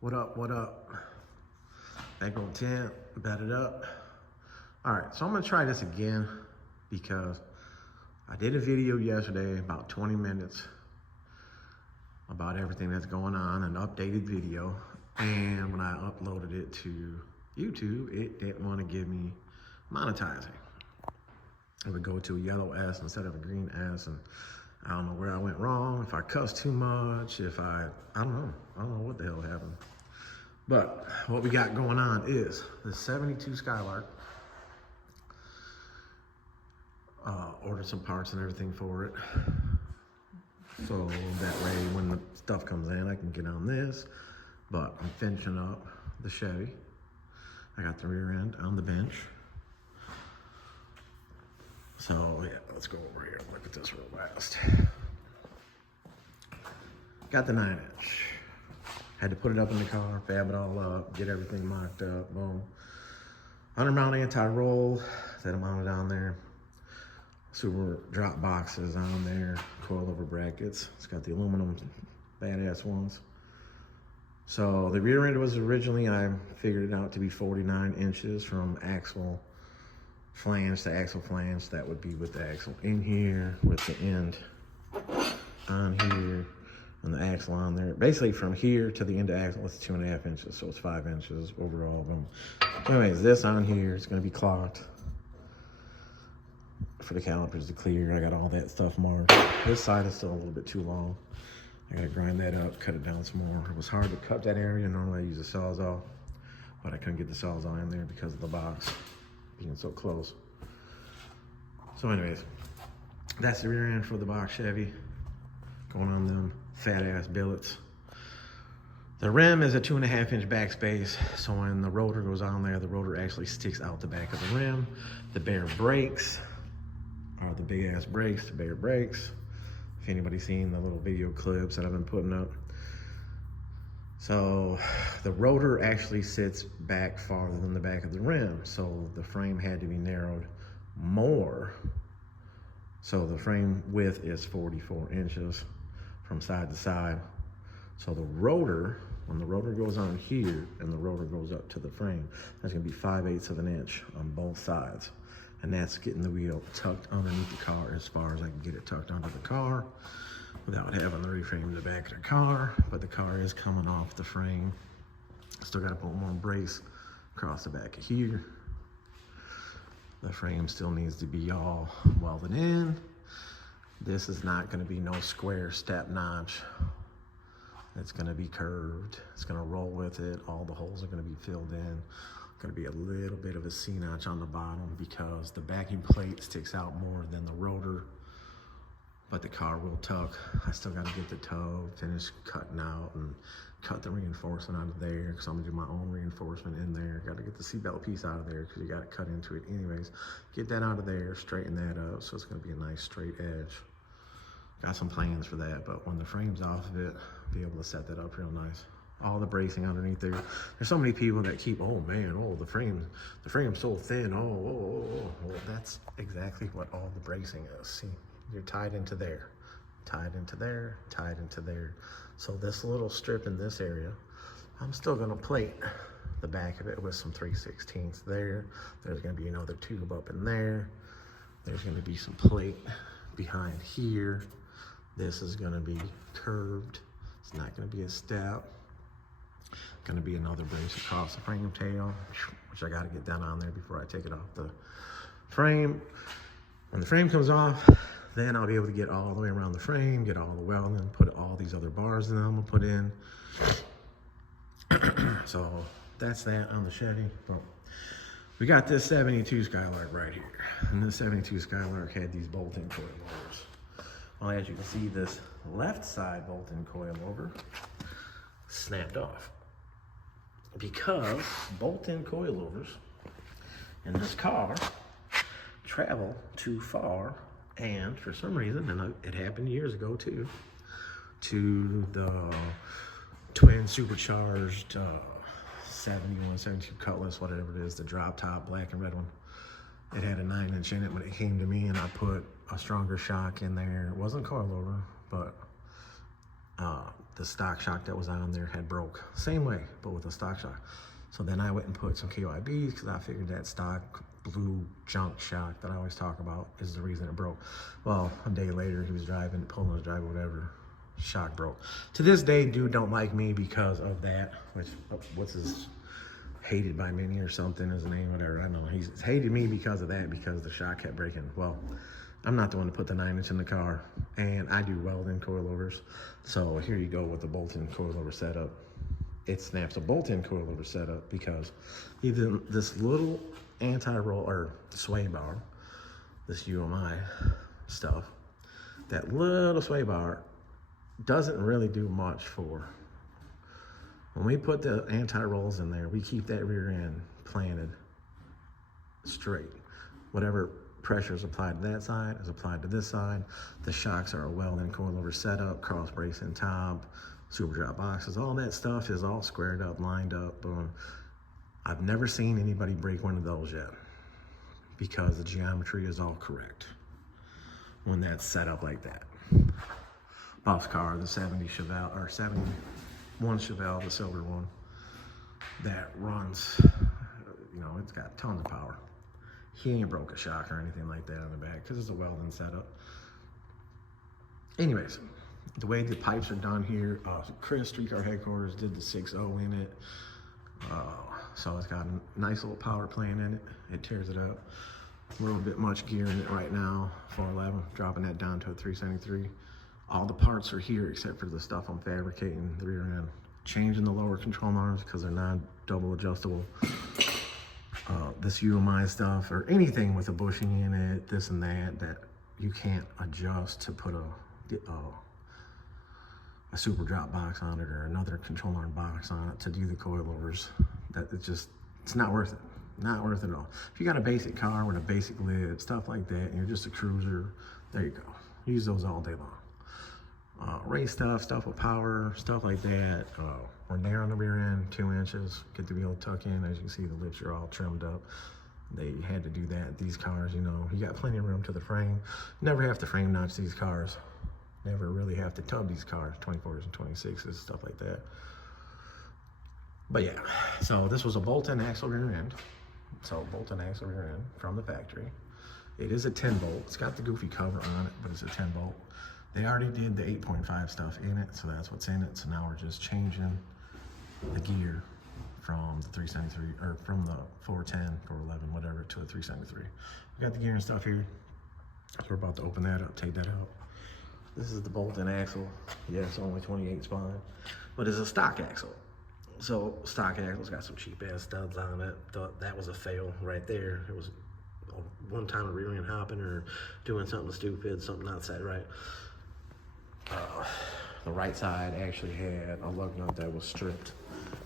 What up, what up? Bankroll Tim, bet it up. All right, so I'm gonna try this again because I did a video yesterday, about 20 minutes, about everything that's going on, an updated video. And when I uploaded it to YouTube, it didn't want to give me monetizing. It would go to a yellow S instead of a green S, and I don't know where I went wrong, if I cussed too much, if I don't know what the hell happened. But what we got going on is the 72 Skylark. Ordered some parts and everything for it. So that way when the stuff comes in, I can get on this. But I'm finishing up the Chevy. I got the rear end on the bench. So yeah, let's go over here and look at this real fast. Got the 9-inch. Had to put it up in the car, fab it all up, get everything mocked up, boom. 100 mount anti-roll that I mounted on there. Super drop boxes on there, coilover brackets. It's got the aluminum badass ones. So the rear end was originally, I figured it out to be 49 inches from axle flange to axle flange. That would be with the axle in here, with the end on here, and the axle on there. Basically from here to the end of axle, it's 2.5 inches, so it's 5 inches overall. So anyways, this on here is gonna be clocked for the calipers to clear. I got all that stuff marked. This side is still a little bit too long. I gotta grind that up, cut it down some more. It was hard to cut that area. Normally I use a Sawzall, but I couldn't get the Sawzall in there because of the box being so close. So anyways, that's the rear end for the box Chevy. Going on them fat ass billets. The rim is a 2.5 inch backspace, so when the rotor goes on there, the rotor actually sticks out the back of the rim. The bare brakes are the big ass brakes, the bare brakes. If anybody's seen the little video clips that I've been putting up. So the rotor actually sits back farther than the back of the rim, so the frame had to be narrowed more. So the frame width is 44 inches from side to side. So the rotor, when the rotor goes on here and the rotor goes up to the frame, that's gonna be 5/8 of an inch on both sides. And that's getting the wheel tucked underneath the car as far as I can get it tucked under the car without having to reframe the back of the car. But the car is coming off the frame. Still gotta put more brace across the back of here. The frame still needs to be all welded in. This is not gonna be no square step notch. It's gonna be curved. It's gonna roll with it. All the holes are gonna be filled in. Gonna be a little bit of a C-notch on the bottom because the backing plate sticks out more than the rotor, but the car will tuck. I still gotta get the toe finished cutting out and cut the reinforcement out of there because I'm gonna do my own reinforcement in there. Gotta get the seatbelt piece out of there because you gotta cut into it anyways. Get that out of there, straighten that up, so it's gonna be a nice straight edge. Got some plans for that, but when the frame's off of it, be able to set that up real nice. All the bracing underneath there. There's so many people that keep, oh man, oh the frame's so thin, oh. Well, that's exactly what all the bracing is. See, you're tied into there, tied into there, tied into there. So this little strip in this area, I'm still gonna plate the back of it with some 3/16 there. There's gonna be another tube up in there. There's gonna be some plate behind here. This is gonna be curved. It's not gonna be a step. Gonna be another brace across the frame tail, which I gotta get that on there before I take it off the frame. When the frame comes off, then I'll be able to get all the way around the frame, get all the welding, put all these other bars that I'm gonna put in. So that's that on the Chevy. But we got this 72 Skylark right here. And this 72 Skylark had these bolt-in coilovers. Well, as you can see, this left side bolt-in coilover snapped off because bolt-in coilovers in this car travel too far, and for some reason, and it happened years ago too, to the twin supercharged 71, 72 Cutlass, whatever it is, the drop top black and red one. It had a 9-inch in it when it came to me, and I put a stronger shock in there. It wasn't coilover, but the stock shock that was on there had broke. Same way, but with a stock shock. So then I went and put some KYBs because I figured that stock blue junk shock that I always talk about is the reason it broke. Well, a day later, he was driving, pulling his driveway, whatever, shock broke. To this day, dude don't like me because of that, which, what's his, hated by many or something is the name, whatever, I don't know. He's hated me because of that, because the shock kept breaking. Well, I'm not the one to put the 9-inch in the car, and I do weld-in coilovers. So here you go with the bolt-in coilover setup. It snaps a bolt-in coilover setup because even this little anti-roll or sway bar, this UMI stuff, that little sway bar doesn't really do much for. When we put the anti-rolls in there, we keep that rear end planted straight. Whatever pressure is applied to that side is applied to this side. The shocks are a weld-in coilover setup, cross brace in top, super drop boxes, all that stuff is all squared up, lined up, boom. I've never seen anybody break one of those yet because the geometry is all correct when that's set up like that. Buff's car, the 70 Chevelle, or 71 Chevelle, the silver one, that runs, you know, it's got tons of power. He ain't broke a shock or anything like that on the back because it's a welding setup. Anyways, the way the pipes are done here, Chris, Streetcar Headquarters, did the 6.0 in it. So it's got a nice little power plant in it. It tears it up. A little bit much gear in it right now, 411, dropping that down to a 373. All the parts are here except for the stuff I'm fabricating, the rear end. Changing the lower control arms because they're not double adjustable. This UMI stuff or anything with a bushing in it, this and that you can't adjust to put a super drop box on it or another control arm box on it to do the coilovers. That it's not worth it. Not worth it at all. If you got a basic car with a basic lid, stuff like that, and you're just a cruiser, there you go. Use those all day long. Race stuff with power, stuff like that. We're narrow on the rear end, 2 inches. Get the wheel tuck in. As you can see, the lips are all trimmed up. They had to do that. These cars, you know, you got plenty of room to the frame. Never have to frame notch these cars. Never really have to tub these cars, 24s and 26s, stuff like that. But yeah, so this was a bolt-in axle rear end. So bolt-in axle rear end from the factory. It is a 10 bolt. It's got the goofy cover on it, but it's a 10 bolt. They already did the 8.5 stuff in it, so that's what's in it. So now we're just changing the gear from the 373, or from the 410, 411, whatever, to a 373. We got the gear and stuff here. We're about to open that up, take that out. This is the bolt-in axle. Yeah, it's only 28 spine, but it's a stock axle. So stock axle's got some cheap ass studs on it. That was a fail right there. It was one time a rear end hopping or doing something stupid, something not set right. The right side actually had a lug nut that was stripped,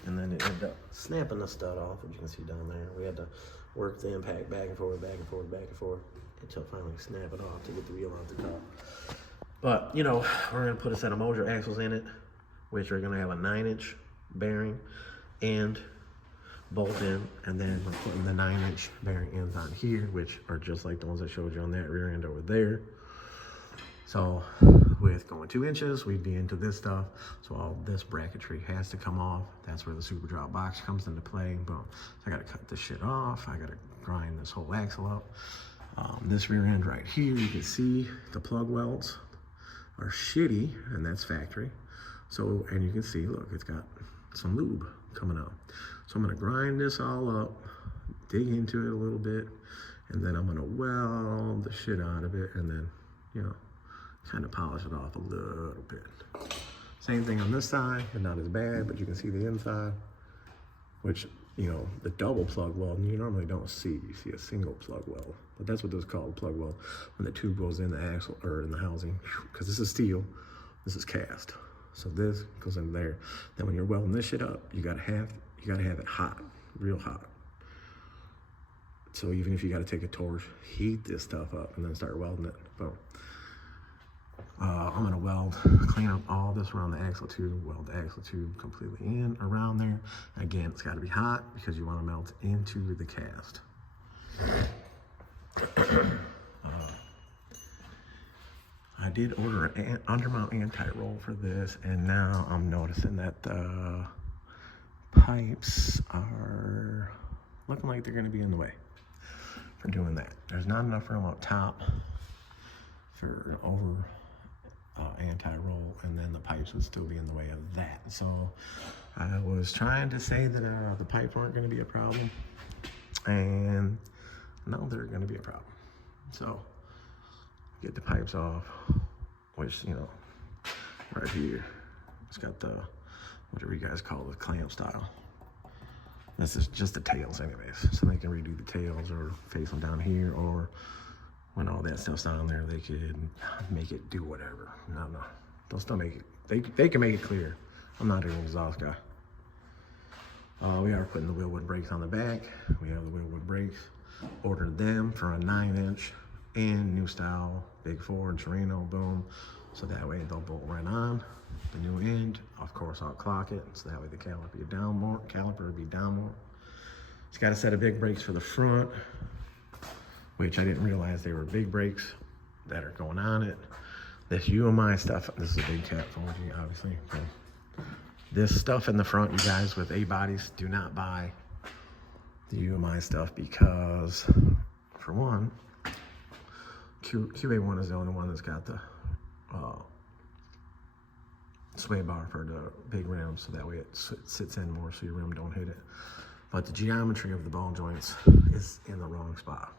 and then it ended up snapping the stud off, as you can see down there. We had to work the impact back and forth, back and forth, back and forth, until finally snap it off to get the wheel off the car. But, you know, we're gonna put a set of Moser axles in it, which are gonna have a 9-inch bearing and bolt in, and then we're putting the 9-inch bearing ends on here, which are just like the ones I showed you on that rear end over there. So with going 2 inches, we'd be into this stuff. So all this bracketry has to come off. That's where the super drop box comes into play. Boom. So I gotta cut this shit off. I gotta grind this whole axle up. This rear end right here, you can see the plug welds are shitty, and that's factory. So, and you can see, look, it's got some lube coming out. So I'm gonna grind this all up, dig into it a little bit, and then I'm gonna weld the shit out of it, and then, you know, kind of polish it off a little bit. Same thing on this side, but not as bad, but you can see the inside, which, you know, the double plug weld, you normally don't see. You see a single plug weld, but that's what this is called, plug weld, when the tube goes in the axle, or in the housing, because this is steel, this is cast. So this goes in there. Then when you're welding this shit up, you gotta have it hot, real hot. So even if you gotta take a torch, heat this stuff up and then start welding it. Boom. I'm gonna clean up all this around the axle tube, weld the axle tube completely in around there. Again, it's gotta be hot because you wanna melt into the cast. I did order an undermount anti-roll for this, and now I'm noticing that the pipes are looking like they're gonna be in the way for doing that. There's not enough room up top for over anti-roll, and then the pipes would still be in the way of that. So I was trying to say that the pipes weren't gonna be a problem, and now they're gonna be a problem. So get the pipes off, which, you know, right here, it's got the, whatever you guys call it, clamp style. This is just the tails anyways, so they can redo the tails or face them down here, or when all that stuff's down there, they could make it do whatever. No, they'll still make it, they can make it clear. I'm not an exhaust guy. We are putting the wheelwood brakes on the back. We have the wheelwood brakes. Ordered them for a 9-inch in new style, big Ford, Torino, boom. So that way they'll bolt right on the new end. Of course, I'll clock it, so that way the caliper will be down more. It's got a set of big brakes for the front, which I didn't realize they were big brakes that are going on it. This UMI stuff, this is a big tap for you, obviously. Okay. This stuff in the front, you guys with A bodies, do not buy the UMI stuff because, for one, QA1 is the only one that's got the sway bar for the big rim, so that way it sits in more so your rim don't hit it. But the geometry of the ball joints is in the wrong spot.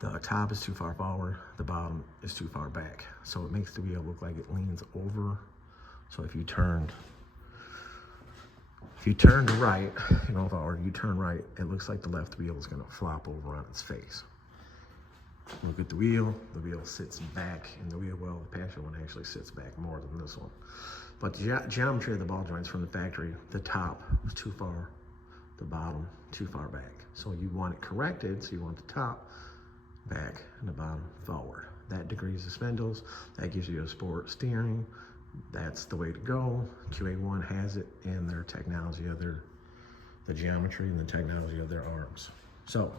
The top is too far forward, the bottom is too far back. So it makes the wheel look like it leans over. So if you turn to right, you know, or you turn right, it looks like the left wheel is gonna flop over on its face. Look at the wheel sits back in the wheel well. The passenger one actually sits back more than this one. But the geometry of the ball joints from the factory, the top was too far, the bottom too far back. So you want it corrected, so you want the top back and the bottom forward. That degrees the spindles, that gives you a sport steering. That's the way to go. QA1 has it in their technology of the geometry and the technology of their arms. So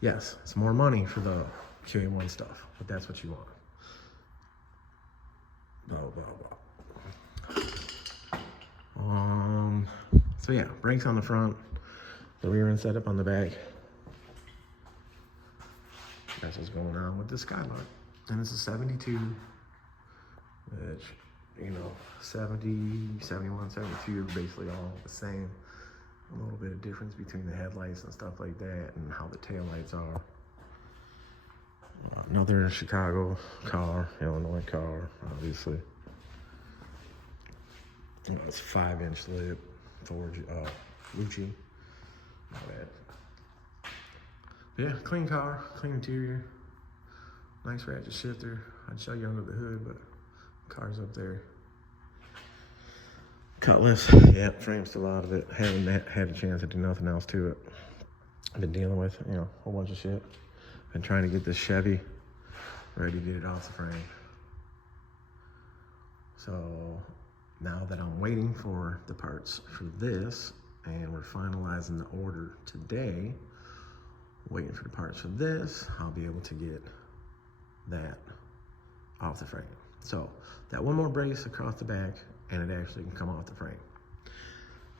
yes, it's more money for the QA1 stuff, but that's what you want. Blah, blah, blah. So yeah, brakes on the front, the rear end setup on the back. That's what's going on with the Skyline. And it's a 72, which, you know, 70, 71, 72 are basically all the same. A little bit of difference between the headlights and stuff like that and how the taillights are. Another Chicago car, Illinois car, obviously. You know, it's 5-inch lip, Ford, Lucci. Not bad. Yeah, clean car, clean interior, nice ratchet shifter. I'd show you under the hood, but car's up there. Cutlass, yeah, frame still out of it. Haven't had a chance to do nothing else to it. I've been dealing with, you know, a whole bunch of shit. Been trying to get this Chevy ready to get it off the frame. So now that I'm waiting for the parts for this, and we're finalizing the order today, waiting for the parts for this, I'll be able to get that off the frame. So that one more brace across the back, and it actually can come off the frame.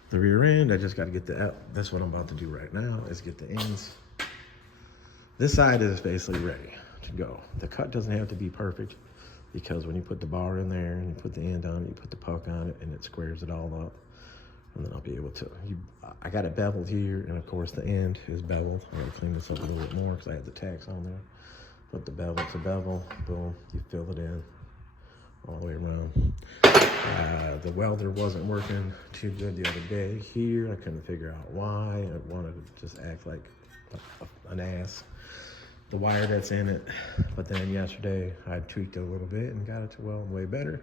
The rear end, I just got to get that's what I'm about to do right now, is get the ends. This side is basically ready to go. The cut doesn't have to be perfect, because when you put the bar in there and you put the end on it, you put the puck on it, and it squares it all up. And then I'll be able to, I got it beveled here, and of course the end is beveled. I'm gonna clean this up a little bit more because I had the tacks on there. Put the bevel to bevel, boom, you fill it in all the way around. The welder wasn't working too good the other day here. I couldn't figure out why. I wanted to just act like an ass. The wire that's in it, but then yesterday I tweaked it a little bit and got it to weld way better,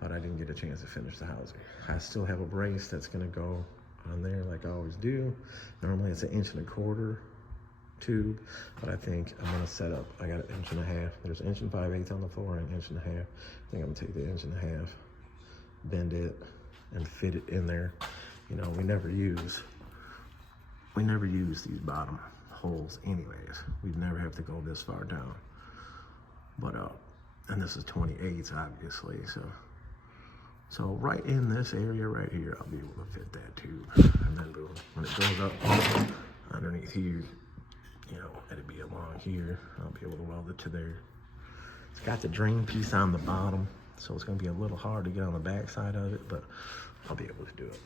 but I didn't get a chance to finish the housing. I still have a brace that's gonna go on there like I always do. Normally it's 1.25 inch tube, but I think I'm gonna set up, I got 1.5 inches. There's 1 5/8 on the floor and 1.5 inches. I think I'm gonna take the 1.5 inches, bend it, and fit it in there. You know, we never use these bottom holes anyways. We'd never have to go this far down. But And this is 28s, obviously. So right in this area right here, I'll be able to fit that tube. And then boom, when it goes up underneath here, you know, it'd be along here. I'll be able to weld it to there. It's got the drain piece on the bottom, so it's gonna be a little hard to get on the back side of it, but I'll be able to do it.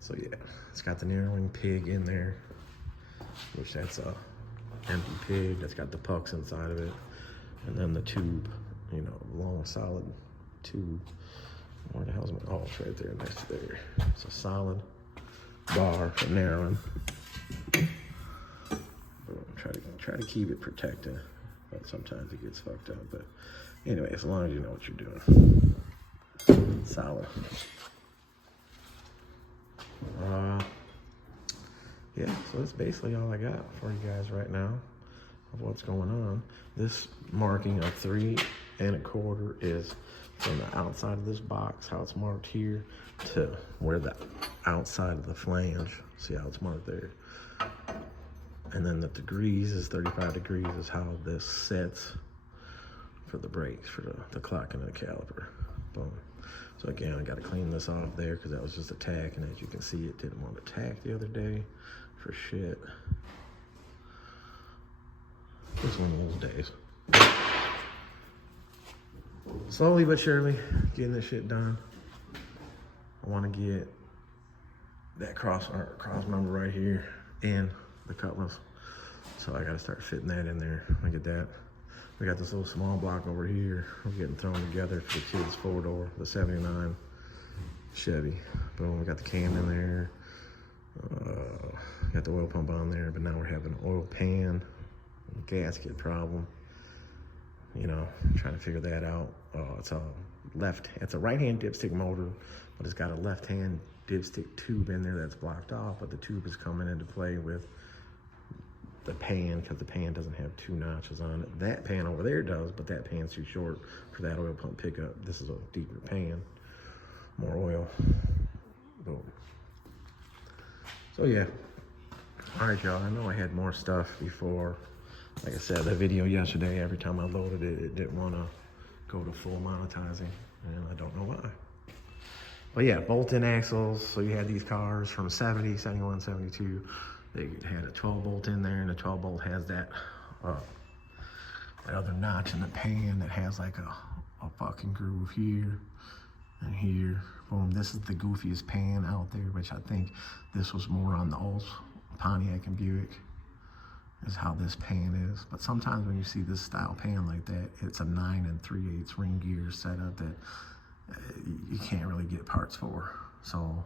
So yeah, it's got the narrowing pig in there, which that's a empty pig that's got the pucks inside of it, and then the tube, you know, long solid tube. Where the hell's my, oh, it's right there next to there. It's a solid bar for narrowing. Try to keep it protected, but sometimes it gets fucked up. But anyway, as long as you know what you're doing. Solid. Yeah, so that's basically all I got for you guys right now of what's going on. This marking of 3 1/4 is from the outside of this box, how it's marked here, to where the outside of the flange, see how it's marked there. And then the degrees is 35 degrees is how this sets for the brakes, for the clock and the caliper. Boom. So again, I gotta clean this off there because that was just a tack, and as you can see, it didn't want to tack the other day for shit. Just one of those days. Slowly but surely, getting this shit done. I want to get that cross member right here in the cutlass, so I got to start fitting that in there. Look at that. We got this little small block over here. We're getting thrown together for the kids' 4-door, the 79 Chevy. Boom, we got the cam in there. Got the oil pump on there, but now we're having an oil pan gasket problem. You know, trying to figure that out. It's a right-hand dipstick motor, but it's got a left-hand dipstick tube in there that's blocked off, but the tube is coming into play with the pan because the pan doesn't have 2 notches on it. That pan over there does, but that pan's too short for that oil pump pickup. This is a deeper pan, more oil. Boom. So yeah. All right, y'all, I know I had more stuff before. Like I said, that video yesterday, every time I loaded it, it didn't want to go to full monetizing, and I don't know why. But yeah, bolt-in axles. So you had these cars from 70, 71, 72. They had a 12 bolt in there, and the 12 bolt has that other notch in the pan that has like a fucking groove here and here. Boom, this is the goofiest pan out there, which I think this was more on the old Pontiac and Buick, is how this pan is. But sometimes when you see this style pan like that, it's a 9 3/8 ring gear setup that you can't really get parts for. So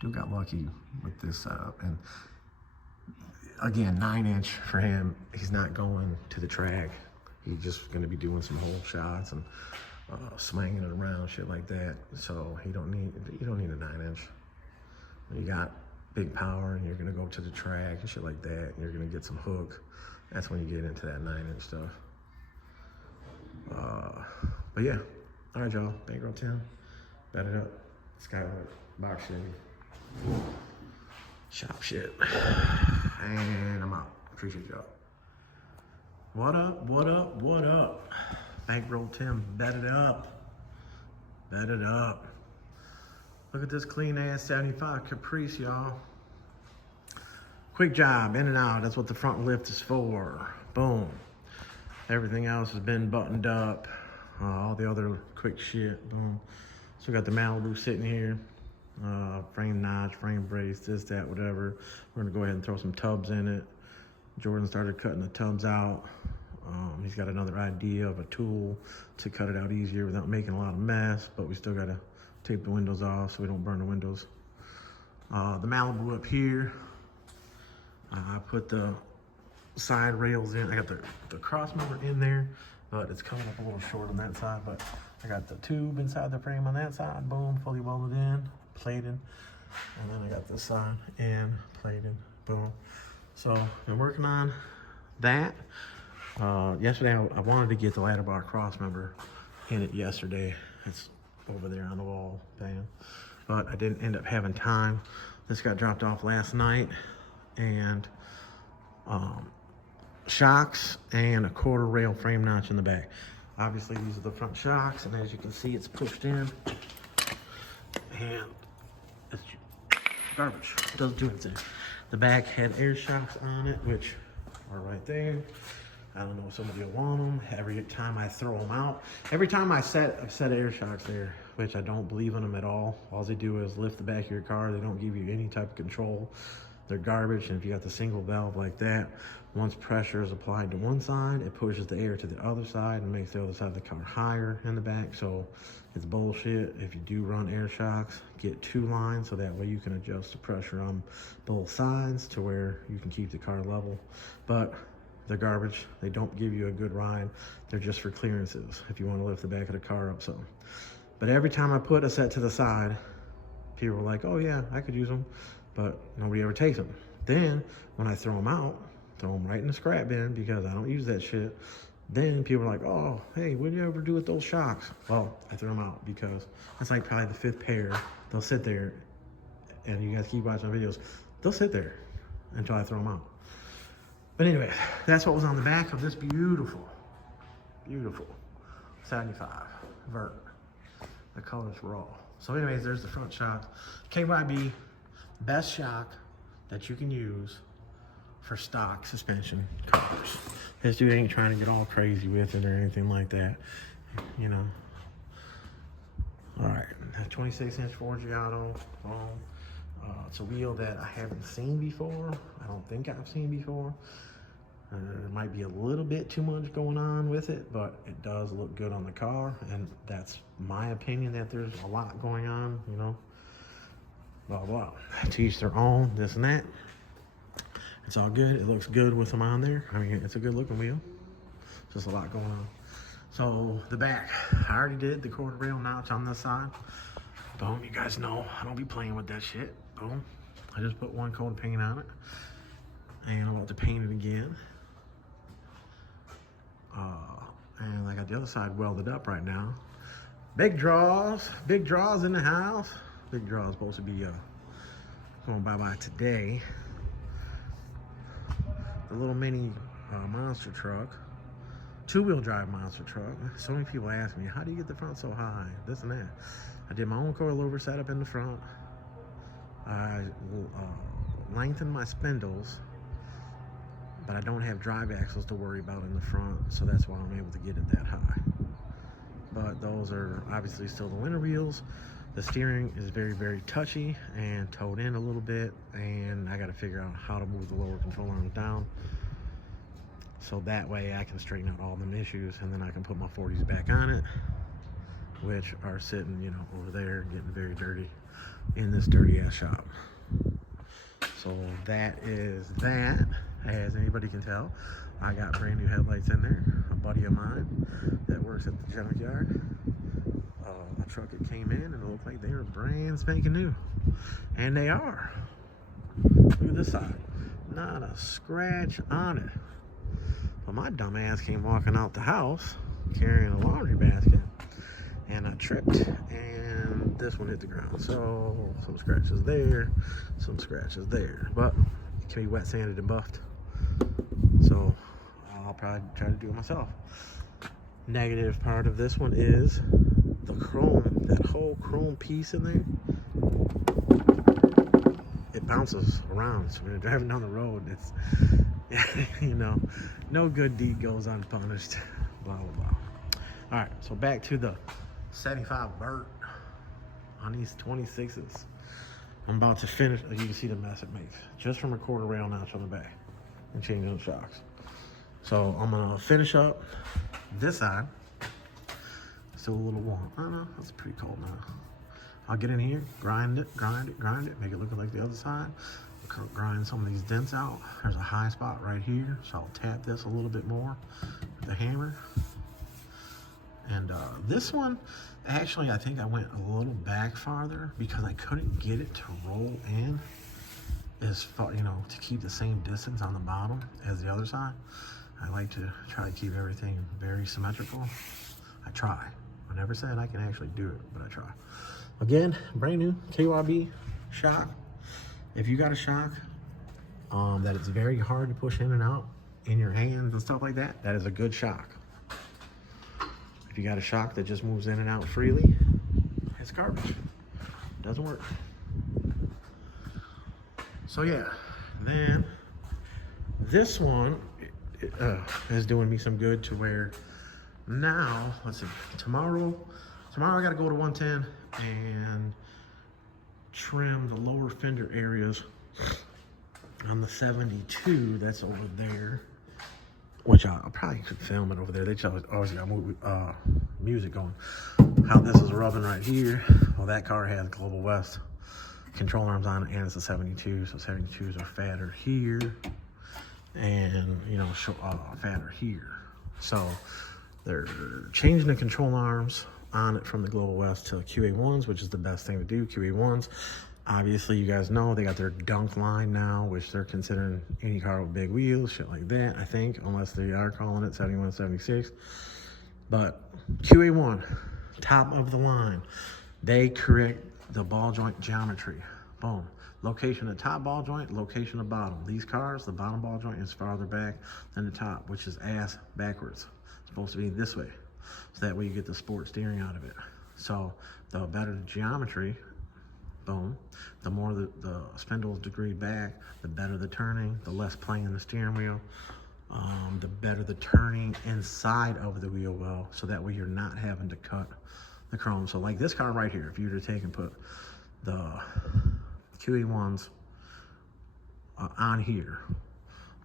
dude got lucky with this setup. And again, 9-inch for him, he's not going to the track. He's just gonna be doing some hole shots and swinging it around, shit like that. So you don't need a 9-inch. When you got big power and you're gonna go to the track and shit like that, and you're gonna get some hook, that's when you get into that 9-inch stuff. But yeah, all right, y'all. Bankroll Tim, bet it up. Skylight, box Chevy, shop shit, and I'm out. Appreciate y'all. What up? What up? What up? Bankroll Tim, bet it up. Bet it up. Look at this clean ass 75 Caprice, y'all. Quick job, in and out. That's what the front lift is for. Boom. Everything else has been buttoned up. All the other quick shit, boom. So we got the Malibu sitting here. Frame notch, frame brace, this, that, whatever. We're gonna go ahead and throw some tubs in it. Jordan started cutting the tubs out. He's got another idea of a tool to cut it out easier without making a lot of mess, but we still gotta tape the windows off so we don't burn the windows. The Malibu up here, I put the side rails in. I got the cross member in there, but it's coming up a little short on that side, but I got the tube inside the frame on that side, boom, fully welded in, plated, and then I got this side in, plated, boom. So been working on that. Yesterday I wanted to get the ladder bar cross member in it yesterday. It's over there on the wall, bam. But I didn't end up having time. This got dropped off last night, and shocks and a quarter rail frame notch in the back. Obviously, these are the front shocks, and as you can see, it's pushed in, and it's garbage. It doesn't do anything. The back had air shocks on it, which are right there. I don't know if somebody will want them. Every time I throw them out, every time I set air shocks there, which I don't believe in them at all. All they do is lift the back of your car. They don't give you any type of control. They're garbage. And if you got the single valve like that, once pressure is applied to one side, it pushes the air to the other side and makes the other side of the car higher in the back. So it's bullshit. If you do run air shocks, get 2 lines so that way you can adjust the pressure on both sides to where you can keep the car level. But they're garbage. They don't give you a good ride. They're just for clearances if you want to lift the back of the car up some. But every time I put a set to the side, people are like, oh yeah, I could use them, but nobody ever takes them. Then when I throw them out, throw them right in the scrap bin because I don't use that shit. Then people are like, oh, hey, what did you ever do with those shocks? Well, I threw them out because it's like probably the 5th pair. They'll sit there, and you guys keep watching the videos, they'll sit there until I throw them out. But anyway, that's what was on the back of this beautiful, beautiful 75 Vert. The color's raw. So anyways, there's the front shock. KYB, best shock that you can use for stock suspension cars. This dude ain't trying to get all crazy with it or anything like that, you know. All right, 26-inch Forgiato foam. It's a wheel that I haven't seen before. I don't think I've seen before. There might be a little bit too much going on with it, but it does look good on the car, and that's my opinion, that there's a lot going on, you know. Blah, blah. To each their own, this and that. It's all good. It looks good with them on there. I mean, it's a good looking wheel. Just a lot going on. So the back, I already did the quarter rail notch on this side. Boom, you guys know I don't be playing with that shit. Boom. I just put 1 coat of paint on it, and I'm about to paint it again. And I got the other side welded up right now. Big draws in the house. Big draw is supposed to be going bye-bye today. The little mini monster truck, 2-wheel drive monster truck. So many people ask me, how do you get the front so high? This and that. I did my own coilover setup in the front. I lengthened my spindles, but I don't have drive axles to worry about in the front, so that's why I'm able to get it that high. But those are obviously still the winter wheels. The steering is very, very touchy and towed in a little bit, and I got to figure out how to move the lower control arms down, so that way I can straighten out all them issues, and then I can put my 40s back on it, which are sitting, you know, over there getting very dirty in this dirty ass shop. So that is that. As anybody can tell, I got brand new headlights in there. A buddy of mine that works at the junkyard, a truck that came in and it looked like they were brand spanking new, and they are. Look at this side, not a scratch on it. But my dumb ass came walking out the house carrying a laundry basket, and I tripped, and this one hit the ground. So some scratches there, some scratches there, but it can be wet sanded and buffed. So I'll probably try to do it myself. Negative part of this one is the chrome, that whole chrome piece in there. It bounces around, so when you're driving down the road, it's, you know, no good deed goes unpunished. Blah, blah, blah. All right, so back to the 75 Vert on these 26s. I'm about to finish. You can see the mess it makes just from a quarter rail notch on the back and changing the shocks. So I'm gonna finish up this side. Still a little warm. I don't know, it's pretty cold now. I'll get in here, grind it, make it look like the other side. Grind some of these dents out. There's a high spot right here, so I'll tap this a little bit more with the hammer. And this one, actually, I think I went a little back farther because I couldn't get it to roll in as far, you know, to keep the same distance on the bottom as the other side. I like to try to keep everything very symmetrical. I try. I never said I can actually do it, but I try. Again, brand new KYB shock. If you got a shock that it's very hard to push in and out, in your hands and stuff like that, that is a good shock. If you got a shock that just moves in and out freely, it's garbage. Doesn't work. So yeah, then this one is doing me some good to where now, let's see, tomorrow I gotta go to 110 and trim the lower fender areas on the 72 that's over there, which I probably could film it over there. They always got music going. How this is rubbing right here. Well, that car has Global West control arms on it, and it's a 72, so 72s are fatter here, and you know, fatter here. So they're changing the control arms on it from the Global West to QA1s, which is the best thing to do. QA1s, obviously, you guys know they got their dunk line now, which they're considering any car with big wheels, shit like that, I think, unless they are calling it 71, 76. But QA1, top of the line, they correct the ball joint geometry. Boom. Location of top ball joint, location of bottom. These cars, the bottom ball joint is farther back than the top, which is ass backwards. It's supposed to be this way. So that way you get the sport steering out of it. So the better the geometry, boom, the more the spindle's degree back, the better the turning, the less play in the steering wheel, the better the turning inside of the wheel well, so that way you're not having to cut the chrome. So like this car right here, if you were to take and put the QE1s on here,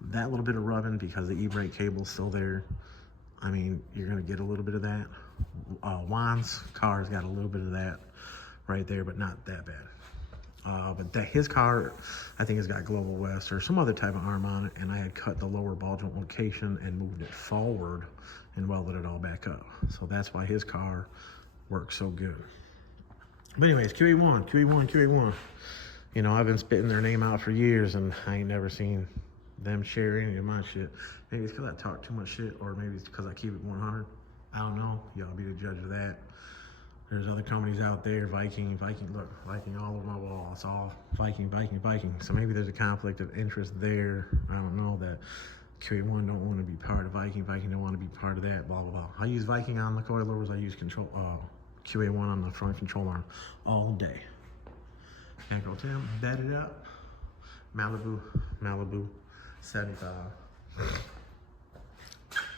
that little bit of rubbing, because the e-brake cable's still there, I mean, you're gonna get a little bit of that. Juan's car's got a little bit of that right there, but not that bad. But his car, I think, has got Global West or some other type of arm on it, and I had cut the lower ball joint location and moved it forward and welded it all back up. So that's why his car works so good. But anyways, QA1. You know, I've been spitting their name out for years, and I ain't never seen them share any of my shit. Maybe it's because I talk too much shit, or maybe it's because I keep it 100. I don't know. Y'all be the judge of that. There's other companies out there, Viking, look, Viking all over my wall. It's all Viking. So maybe there's a conflict of interest there. I don't know, that QA1 don't want to be part of Viking don't want to be part of that, blah, blah, blah. I use Viking on the coilovers. I use QA1 on the front control arm all day. Bankroll Tim, bedded up. Malibu 75.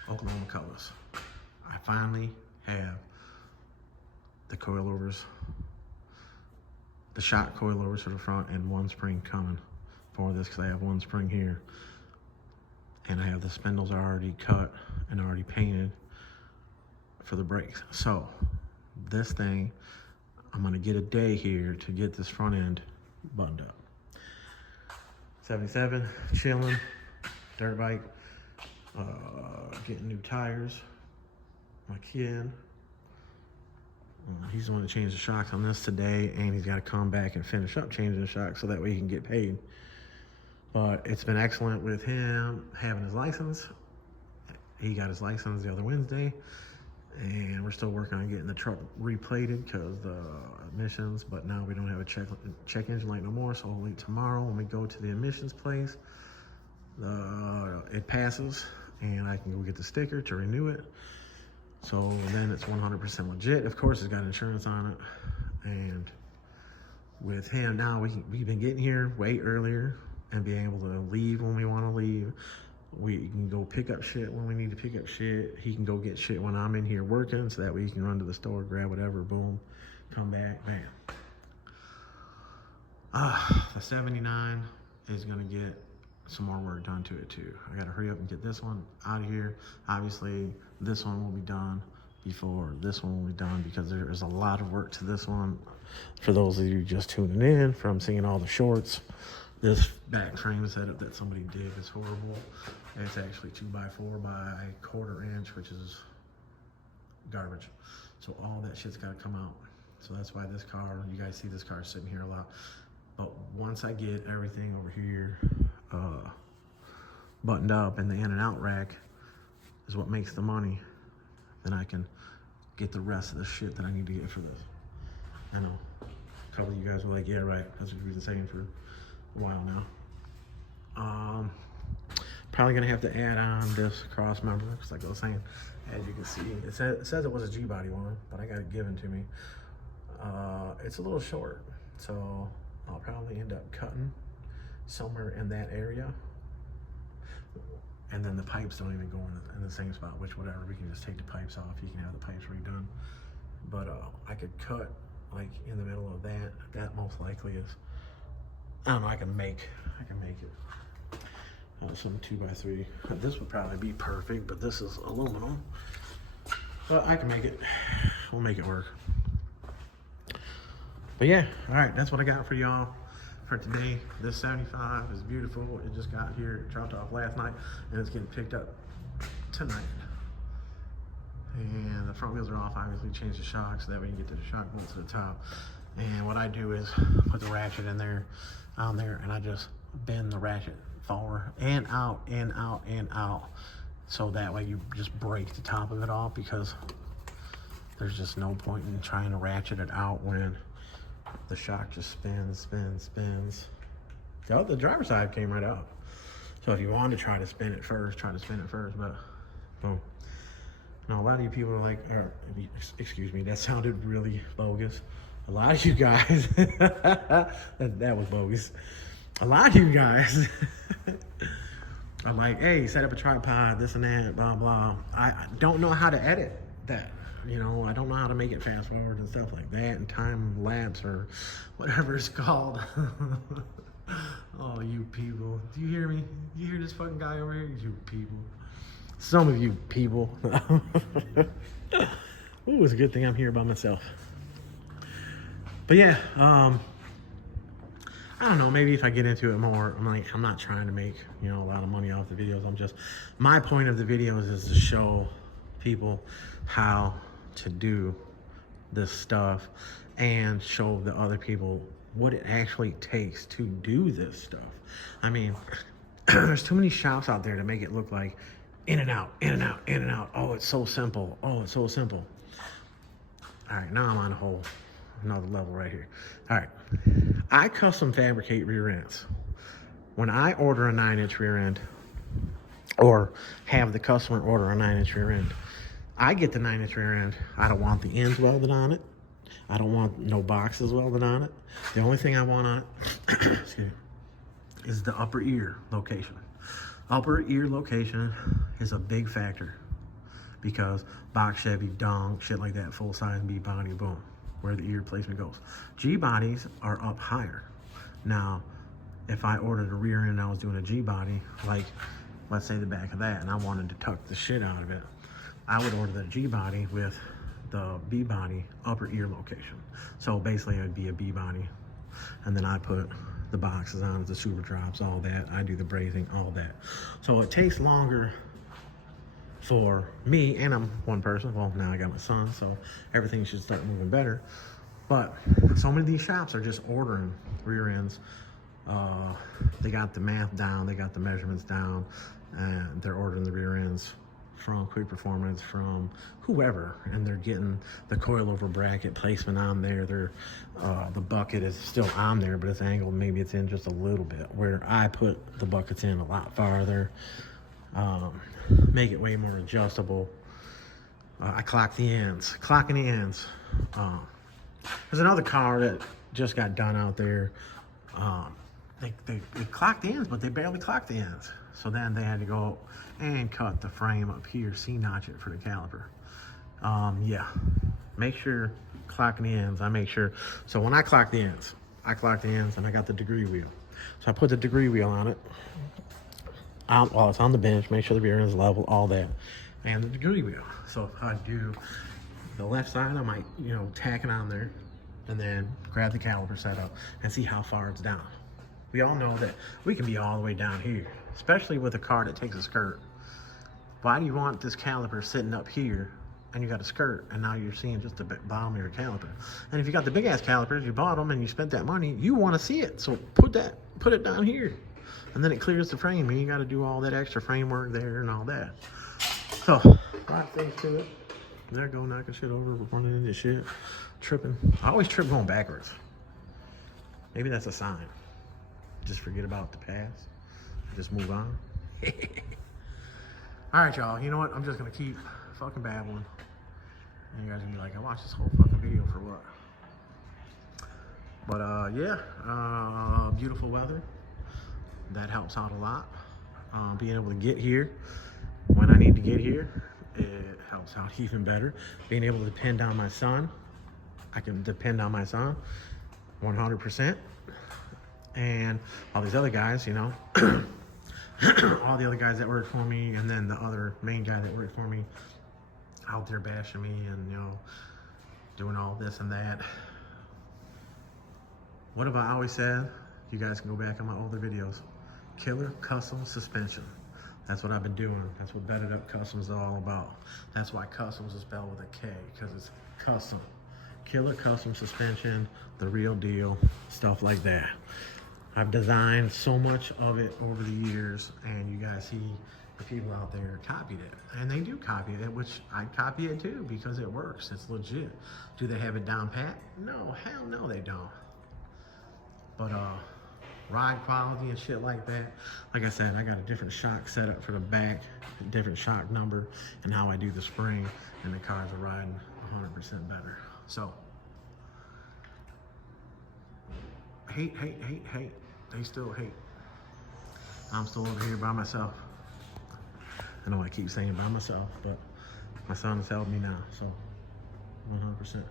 Oklahoma colors. I finally have the coilovers, the shot coilovers for the front, and one spring coming for this, because I have one spring here, and I have the spindles already cut and already painted for the brakes. So this thing, I'm gonna get a day here to get this front end buttoned up. 77, chilling, dirt bike, getting new tires. My kid, he's the one that changed the shocks on this today, and he's got to come back and finish up changing the shocks so that way he can get paid. But it's been excellent with him having his license. He got his license the other Wednesday, and we're still working on getting the truck replated because the emissions, but now we don't have a check engine light no more, so hopefully tomorrow when we go to the emissions place, it passes, and I can go get the sticker to renew it. So then it's 100% legit. Of course, it's got insurance on it. And with him now, we've been getting here way earlier and being able to leave when we want to leave. We can go pick up shit when we need to pick up shit. He can go get shit when I'm in here working, so that way he can run to the store, grab whatever, boom, come back, bam. The 79 is gonna get some more work done to it too. I gotta hurry up and get this one out of here. Obviously, this one will be done before this one will be done, because there is a lot of work to this one. For those of you just tuning in from seeing all the shorts, this back frame setup that somebody did is horrible. It's actually 2x4 by 1/4 inch, which is garbage. So all that shit's gotta come out. So that's why this car, you guys see this car sitting here a lot. But once I get everything over here buttoned up, and the in and out rack is what makes the money, then I can get the rest of the shit that I need to get for this. I know a couple of you guys were like, yeah, right, that's what we've been saying for a while now. Probably gonna have to add on this cross member, because like I was saying, as you can see, it says it was a G-body one, but I got it given to me. It's a little short, so I'll probably end up cutting somewhere in that area. And then the pipes don't even go in the same spot, which whatever, we can just take the pipes off. You can have the pipes redone. But I could cut like in the middle of that. That most likely is, I don't know, I can make it. Some 2x3. This would probably be perfect, but this is aluminum. But I can make it. We'll make it work. But yeah, all right, that's what I got for y'all for today. This 75 is beautiful. It just got here, dropped off last night, and it's getting picked up tonight. And the front wheels are off. Obviously, change the shocks so that way you can get to the shock bolt to the top. And what I do is put the ratchet in there, on there, and I just bend the ratchet forward and out, and out, and out. So that way you just break the top of it off, because there's just no point in trying to ratchet it out when the shock just spins. Oh, the driver's side came right up. So if you want to try to spin it first, but boom. Now, a lot of you people are like, excuse me, that sounded really bogus. A lot of you guys, that was bogus. A lot of you guys are like, hey, set up a tripod, this and that, blah, blah. I don't know how to edit that. You know, I don't know how to make it fast forward and stuff like that, and time lapse or whatever it's called. Oh, you people. Do you hear me? You hear this fucking guy over here? You people. Some of you people. Ooh, it's a good thing I'm here by myself. But yeah, I don't know, maybe if I get into it more, I'm not trying to make, you know, a lot of money off the videos. My point of the videos is to show people how to do this stuff and show the other people what it actually takes to do this stuff. I mean, there's too many shops out there to make it look like in and out, in and out, in and out. Oh, it's so simple. Oh, it's so simple. All right, now I'm on a whole another level right here. All right, I custom fabricate rear ends. When I order a 9-inch rear end, or have the customer order a 9-inch rear end, I get the 9-inch rear end. I don't want the ends welded on it. I don't want no boxes welded on it. The only thing I want on it excuse me, is the upper ear location. Upper ear location is a big factor, because box Chevy, dong, shit like that, full size B body, boom, where the ear placement goes. G bodies are up higher. Now, if I ordered a rear end and I was doing a G body, like let's say the back of that, and I wanted to tuck the shit out of it, I would order the G body with the B body upper ear location. So basically it would be a B body, and then I put the boxes on, the super drops, all that. I do the brazing, all that. So it takes longer for me, and I'm one person. Well, now I got my son, so everything should start moving better. But so many of these shops are just ordering rear ends. They got the math down, they got the measurements down, and they're ordering the rear ends from Quick Performance, from whoever, and they're getting the coilover bracket placement on there. The bucket is still on there, but it's angled, maybe it's in just a little bit, where I put the buckets in a lot farther, make it way more adjustable. I clock the ends, clocking the ends. There's another car that just got done out there. They clocked the ends, but they barely clocked the ends. So then they had to go and cut the frame up here, C-notch it for the caliper. Yeah, make sure clocking the ends, I make sure. So when I clock the ends, and I got the degree wheel. So I put the degree wheel on it. While it's on the bench, make sure the rear end is level, all that. And the degree wheel. So if I do the left side, I might, you know, tack it on there, and then grab the caliper setup and see how far it's down. We all know that we can be all the way down here, especially with a car that takes a skirt. Why do you want this caliper sitting up here and you got a skirt and now you're seeing just the bottom of your caliper? And if you got the big ass calipers, you bought them and you spent that money, you want to see it. So put it down here, and then it clears the frame, and you got to do all that extra framework there and all that. So a lot of things to it. There I go, knocking shit over, running into shit, tripping. I always trip going backwards. Maybe that's a sign. Just forget about the past, just move on. All right, y'all. You know what? I'm just gonna keep fucking babbling, and you guys are gonna be like, I watched this whole fucking video for what? But yeah, beautiful weather. That helps out a lot. Being able to get here when I need to get here, it helps out even better. Being able to depend on my son, I can depend on my son 100%. And all these other guys, you know, all the other guys that work for me, and then the other main guy that worked for me out there bashing me and, you know, doing all this and that. What have I always said? You guys can go back on my older videos. Killer Custom Suspension. That's what I've been doing. That's what It Up Kustoms is all about. That's why Customs is spelled with a K, because it's custom. Killer Custom Suspension, the real deal, stuff like that. I've designed so much of it over the years, and you guys see the people out there copied it. And they do copy it, which I copy it too, because it works. It's legit. Do they have it down pat? No, hell no they don't. But ride quality and shit like that. Like I said, I got a different shock setup for the back, a different shock number, and how I do the spring, and the cars are riding 100% better. So, hate. They still hate. I'm still over here by myself. I know I keep saying by myself, but my son has helped me now, so 100%.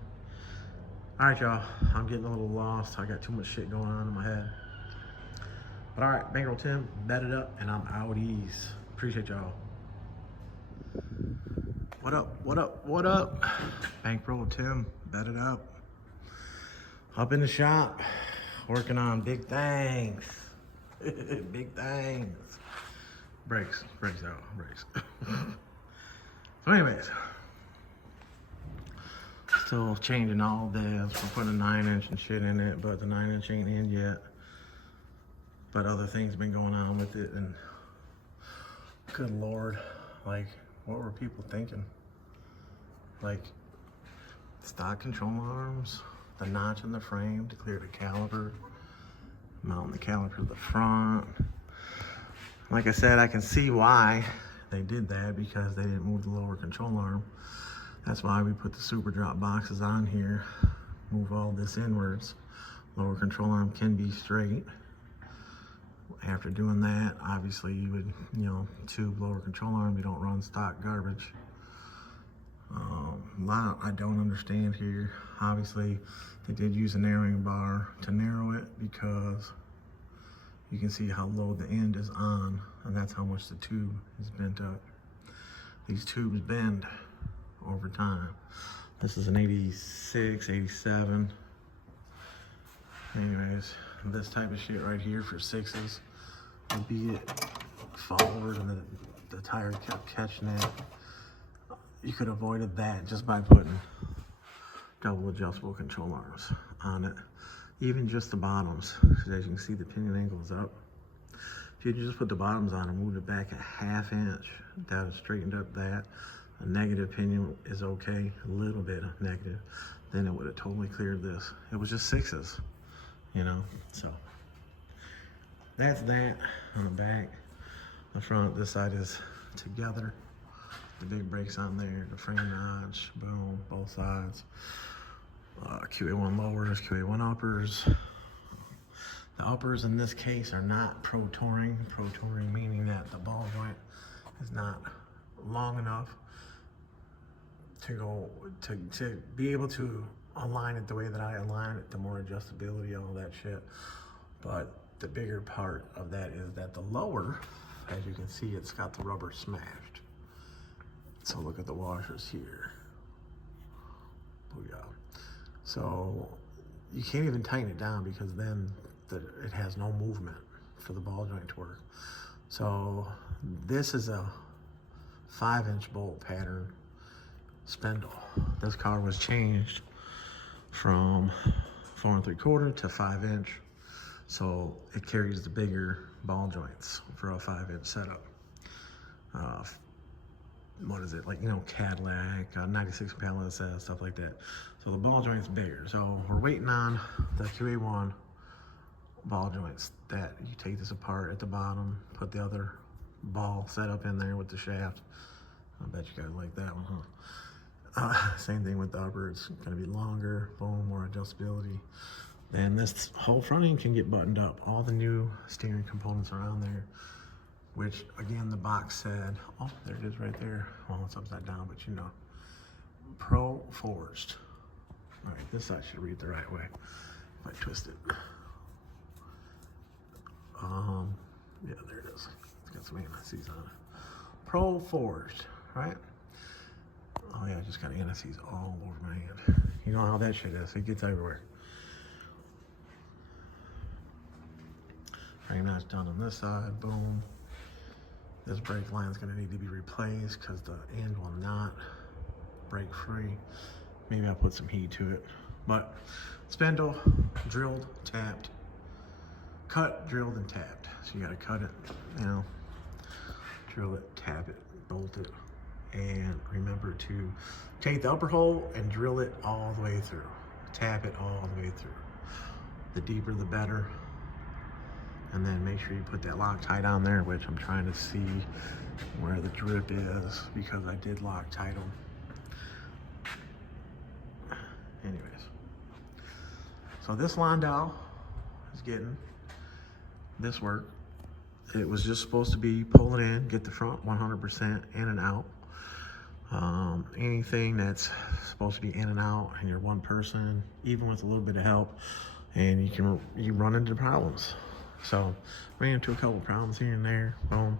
All right, y'all, I'm getting a little lost. I got too much shit going on in my head. But all right, Bankroll Tim, It Up, and I'm out ease. Appreciate y'all. What up? Bankroll Tim, It Up. Up in the shop, working on big things. Big things. Brakes out. So anyways, still changing all this. We're putting a 9-inch and shit in it, but the 9-inch ain't in yet. But other things been going on with it, and good Lord, like, what were people thinking? Like, stock control arms, the notch in the frame to clear the caliper, mounting the caliper to the front. Like I said, I can see why they did that, because they didn't move the lower control arm. That's why we put the super drop boxes on here, move all this inwards. Lower control arm can be straight. After doing that, obviously you would, you know, tube lower control arm. You don't run stock garbage. A lot I don't understand here. Obviously, they did use a narrowing bar to narrow it, because you can see how low the end is on, and that's how much the tube is bent up. These tubes bend over time. This is an 86, 87. Anyways, this type of shit right here for 6s would be it forward, and the tire kept catching it. You could have avoided that just by putting double adjustable control arms on it. Even just the bottoms, because as you can see, the pinion angle is up. If you just put the bottoms on and moved it back a 1/2 inch, that would have straightened up that. A negative pinion is okay, a little bit of negative, then it would have totally cleared this. It was just 6s, you know, so. That's that on the back. The front, this side is together. The big brakes on there, the frame notch, boom, both sides. QA1 lowers, QA1 uppers. The uppers in this case are not pro touring. Pro touring meaning that the ball joint is not long enough to go to be able to align it the way that I align it, the more adjustability, all that shit. But the bigger part of that is that the lower, as you can see, it's got the rubber smashed. So look at the washers here. Booyah. So you can't even tighten it down, because then it has no movement for the ball joint to work. So this is a 5-inch bolt pattern spindle. This car was changed from 4 3/4 to 5-inch. So it carries the bigger ball joints for a 5-inch setup. What is it, like, you know, Cadillac, 96 Palisade, stuff like that. So the ball joint's bigger. So we're waiting on the QA1 ball joints that you take this apart at the bottom, put the other ball set up in there with the shaft. I bet you guys like that one, huh? Same thing with the upper. It's gonna be longer, boom, more adjustability. And this whole front end can get buttoned up. All the new steering components are on there, which again, the box said, oh, there it is right there. Well, it's upside down, but you know, Pro Forged. All right, this side should read the right way if I twist it. Yeah, there it is. It's got some anti-seize on it. Pro Forged, right? Oh yeah, I just got anti-seize all over my hand. You know how that shit is, it gets everywhere. Frame notch done on this side, boom. This brake line's gonna need to be replaced because the end will not break free. Maybe I'll put some heat to it. But spindle, drilled, tapped, cut, drilled, and tapped. So you gotta cut it, you know, drill it, tap it, bolt it, and remember to take the upper hole and drill it all the way through. Tap it all the way through. The deeper the better. And then make sure you put that Loctite on there, which I'm trying to see where the drip is because I did Loctite them. Anyways, so this Landau is getting this work. It was just supposed to be pull it in, get the front 100% in and out. Anything that's supposed to be in and out and you're one person, even with a little bit of help, and you run into problems. So ran into a couple problems here and there, boom.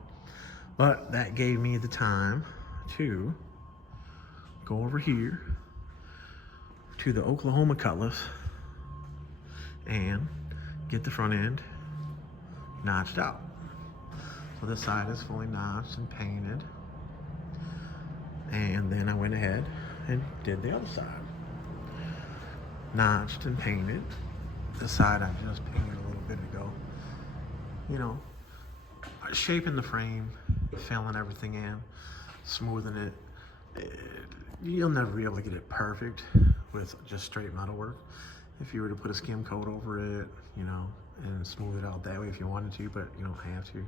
But that gave me the time to go over here to the Oklahoma cutlass and get the front end notched out. So this side is fully notched and painted. And then I went ahead and did the other side. Notched and painted. The side I just painted a little bit ago. You know, shaping the frame, filling everything in, smoothing it. You'll never be able to get it perfect with just straight metal work. If you were to put a skim coat over it, you know, and smooth it out that way if you wanted to, but you don't have to.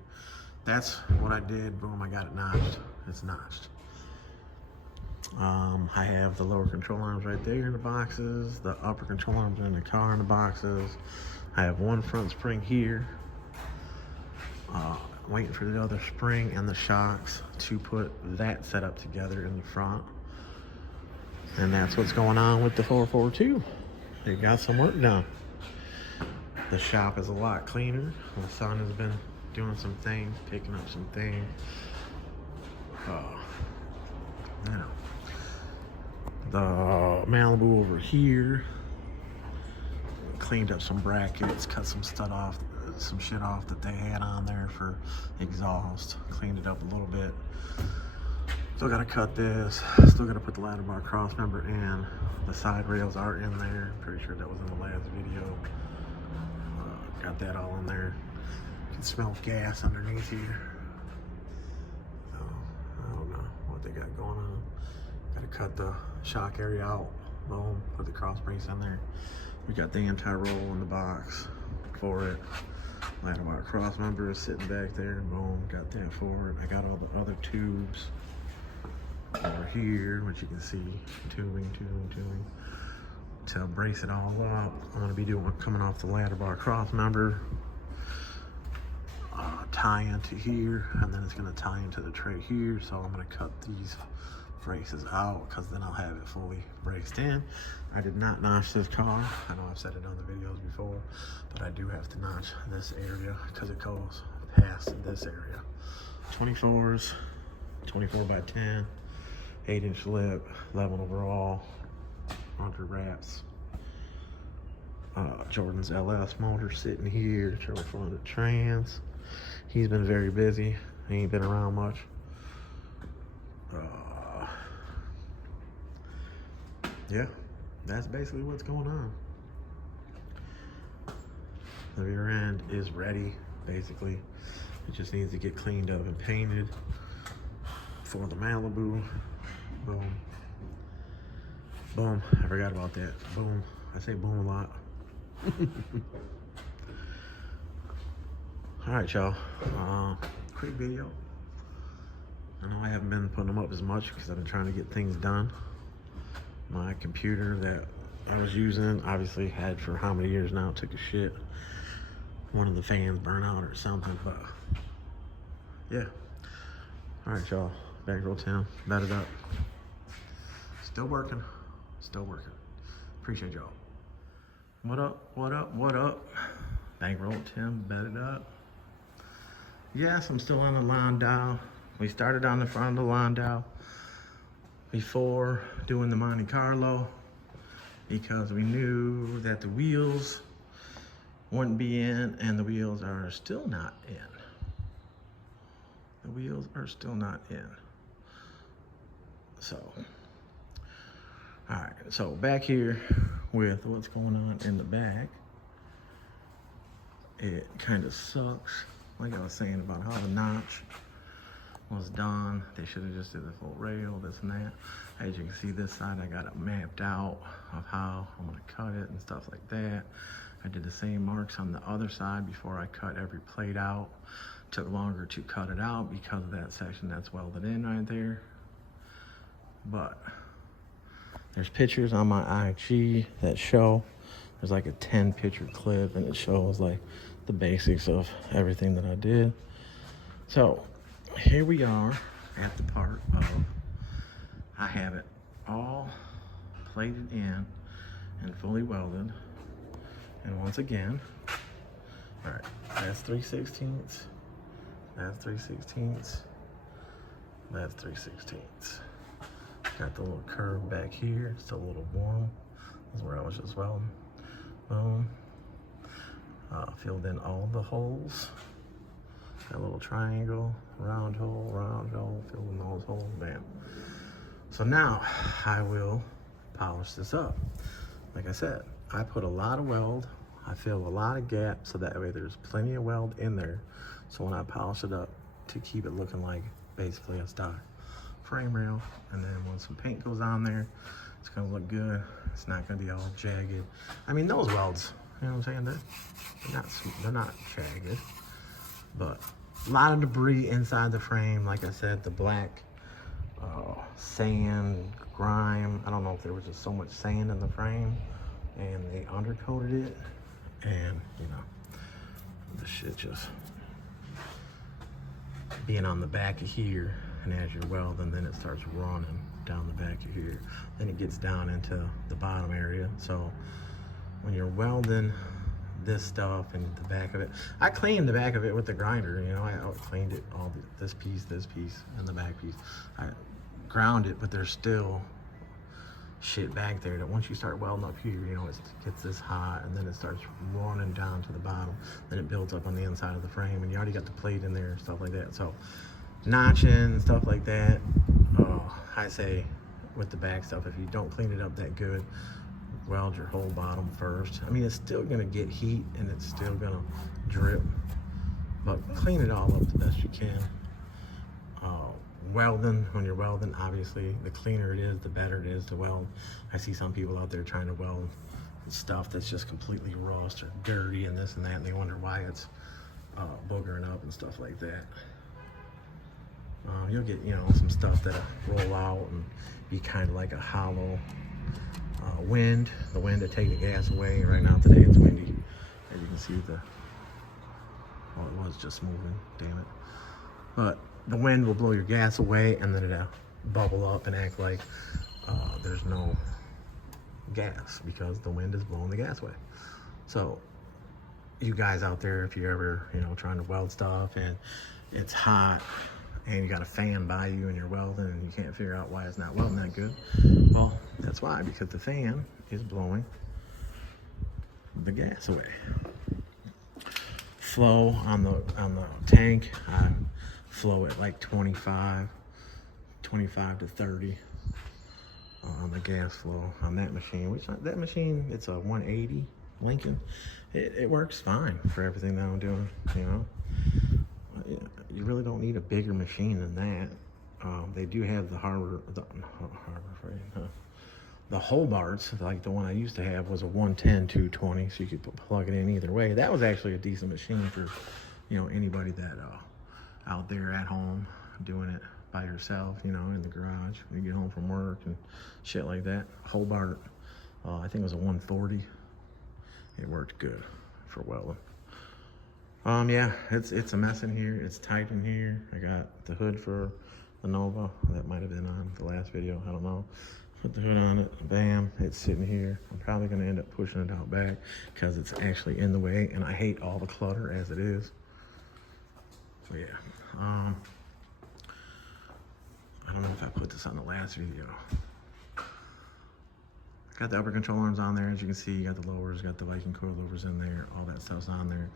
That's what I did. Boom, I got it notched. It's notched. I have the lower control arms right there in the boxes. The upper control arms are in the car in the boxes. I have one front spring here. Waiting for the other spring and the shocks to put that setup together in the front. And that's what's going on with the 442. They got some work done. The shop is a lot cleaner. My son has been doing some things, picking up some things. You know, the Malibu over here, cleaned up some brackets, cut some shit off that they had on there for exhaust, cleaned it up a little bit. Still gotta cut this, still gotta put the ladder bar cross member in. The side rails are in there. Pretty sure that was in the last video. Got that all in there. You can smell gas underneath here. I don't know what they got going on. Gotta cut the shock area out. Boom, put the cross brace in there. We got the anti-roll in the box for it. Ladder bar cross member is sitting back there. Boom, got that for it. I got all the other tubes over here, which you can see, tubing, to brace it all up. I'm gonna be doing coming off the ladder bar cross member, tie into here, and then it's gonna tie into the tray here. So I'm gonna cut these braces out because then I'll have it fully braced in. I did not notch this car. I know I've said it on the videos before, but I do have to notch this area because it goes past this area. 24s, 24 by 10, 8-inch lip, 11 overall, under wraps. Jordan's LS motor sitting here, Turbo 400 trans. He's been very busy. He ain't been around much. Yeah, that's basically what's going on. The rear end is ready, basically. It just needs to get cleaned up and painted for the Malibu. Boom. Boom, I forgot about that. Boom, I say boom a lot. All right, y'all, quick video. I know I haven't been putting them up as much because I've been trying to get things done. My computer that I was using, obviously had for how many years now, took a shit. One of the fans burned out or something, but yeah. All right, y'all. Bankroll Tim, bedded up. Still working. Still working. Appreciate y'all. What up? What up? What up? Bankroll Tim, bedded up. Yes, I'm still on the Landau. We started on the front of the Landau before doing the Monte Carlo because we knew that the wheels wouldn't be in, and the wheels are still not in. The wheels are still not in. So, all right, so back here with what's going on in the back, it kind of sucks. Like I was saying about how the notch was done. They should have just did the full rail, this and that. As you can see, this side, I got it mapped out of how I'm gonna cut it and stuff like that. I did the same marks on the other side before I cut every plate out. Took longer to cut it out because of that section that's welded in right there. But there's pictures on my IG that show, there's like a 10 picture clip, and it shows like the basics of everything that I did. So here we are at the part of, I have it all plated in and fully welded. And once again, all right, that's 3/16, that's 3/16, that's 3/16. Got the little curve back here, still a little warm. This is where I was just welding. Boom. Filled in all the holes. Got a little triangle, round hole, filled in those holes, bam. So now I will polish this up. Like I said, I put a lot of weld, I fill a lot of gaps so that way there's plenty of weld in there. So when I polish it up, to keep it looking like basically a stock frame rail, and then when some paint goes on there, it's gonna look good. It's not gonna be all jagged. I mean, those welds, you know what I'm saying? They're not jagged, but a lot of debris inside the frame. Like I said, the black sand, grime. I don't know if there was just so much sand in the frame and they undercoated it, and you know, the shit just being on the back of here. And as you're welding, then it starts running down the back of here. Then it gets down into the bottom area. So when you're welding this stuff and the back of it, I cleaned the back of it with the grinder. You know, I cleaned it, all this piece, and the back piece. I ground it, but there's still shit back there that once you start welding up here, you know, it gets this hot, and then it starts running down to the bottom. Then it builds up on the inside of the frame, and you already got the plate in there and stuff like that. So notching and stuff like that, I say with the back stuff, if you don't clean it up that good, weld your whole bottom first. I mean, it's still gonna get heat and it's still gonna drip, but clean it all up the best you can. Welding, when you're welding, obviously the cleaner it is, the better it is to weld. I see some people out there trying to weld stuff that's just completely rust or dirty and this and that, and they wonder why it's boogering up and stuff like that. You'll get, you know, some stuff that'll roll out and be kind of like a hollow wind. The wind to take the gas away. Right now today it's windy. As you can see, well, it was just moving, damn it. But the wind will blow your gas away, and then it'll bubble up and act like there's no gas because the wind is blowing the gas away. So you guys out there, if you're ever, you know, trying to weld stuff and it's hot and you got a fan by you and you're welding and you can't figure out why it's not welding that good, well, that's why, because the fan is blowing the gas away. Flow on the tank, I flow at like 25 to 30 on the gas flow on that machine, which that machine, it's a 180 Lincoln. It works fine for everything that I'm doing, you know. You really don't need a bigger machine than that. They do have the the Hobarts, like the one I used to have was a 110 220, so you could plug it in either way. That was actually a decent machine for, you know, anybody that out there at home doing it. by yourself, you know, in the garage when you get home from work and shit like that. Hobart, I think it was a 140. It worked good for welding. Yeah, it's a mess in here. It's tight in here. I got the hood for the Nova. That might have been on the last video. I don't know. Put the hood on it. Bam. It's sitting here. I'm probably going to end up pushing it out back because it's actually in the way, and I hate all the clutter as it is. So yeah. I don't know if I put this on the last video. Got the upper control arms on there. As you can see, you got the lowers, got the Viking coilovers in there. All that stuff's on there.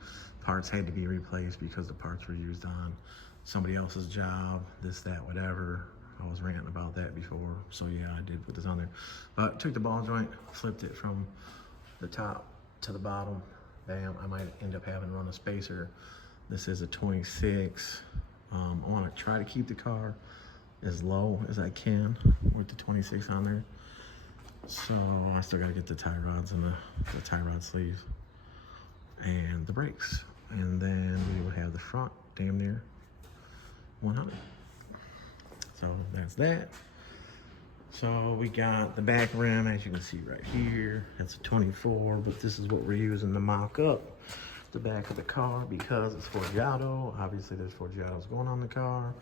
Parts had to be replaced because the parts were used on somebody else's job, this, that, whatever. I was ranting about that before. So yeah, I did put this on there. But took the ball joint, flipped it from the top to the bottom. Bam, I might end up having to run a spacer. This is a 26. I want to try to keep the car as low as I can with the 26 on there. So I still gotta get the tie rods and the tie rod sleeves and the brakes. And then we will have the front damn near 100. So that's that. So we got the back rim, as you can see right here. That's a 24, but this is what we're using to mock up the back of the car because it's Forgiato. Obviously there's Forgiatos going on the car.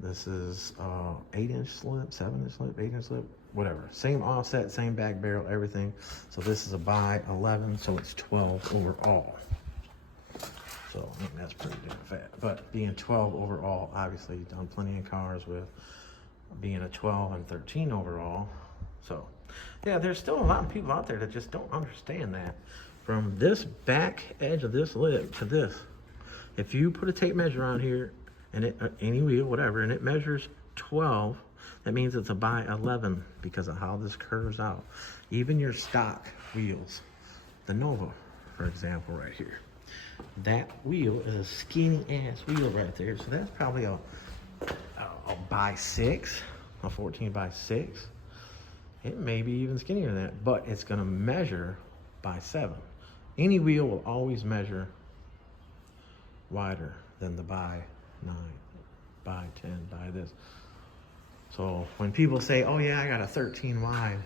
This is 8-inch slip, 7-inch slip, 8-inch slip, whatever. Same offset, same back barrel, everything. So this is a by 11, so it's 12 overall. So I think that's pretty damn fat. But being 12 overall, obviously you've done plenty of cars with being a 12 and 13 overall. So yeah, there's still a lot of people out there that just don't understand that. From this back edge of this lip to this, if you put a tape measure on here, and it, any wheel, whatever, and it measures 12, that means it's a by 11 because of how this curves out. Even your stock wheels, the Nova, for example, right here, that wheel is a skinny ass wheel right there. So that's probably a by 6, a 14 by 6. It may be even skinnier than that, but it's gonna measure by 7. Any wheel will always measure wider than the by 9, by 10, by this. So when people say, oh yeah, I got a 13 wide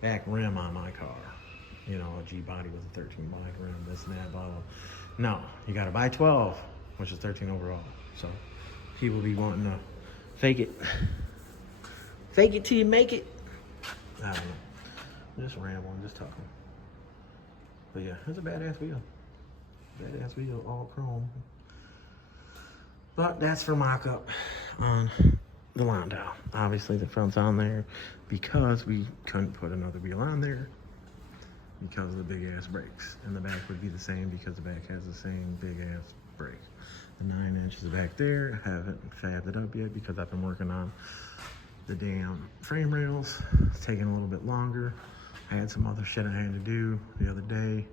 back rim on my car, you know, a G body with a 13 wide rim, this and that, blah, blah. No, you got a by 12, which is 13 overall. So people be wanting to fake it. Fake it till you make it. I don't know. I'm just rambling, just talking. But yeah, it's a badass wheel. Badass wheel, all chrome. But that's for mock-up on the Landau. Obviously the front's on there because we couldn't put another wheel on there because of the big ass brakes. And the back would be the same because the back has the same big ass brake. The 9 inches back there, I haven't fabbed it up yet because I've been working on the damn frame rails. It's taking a little bit longer. I had some other shit I had to do the other day.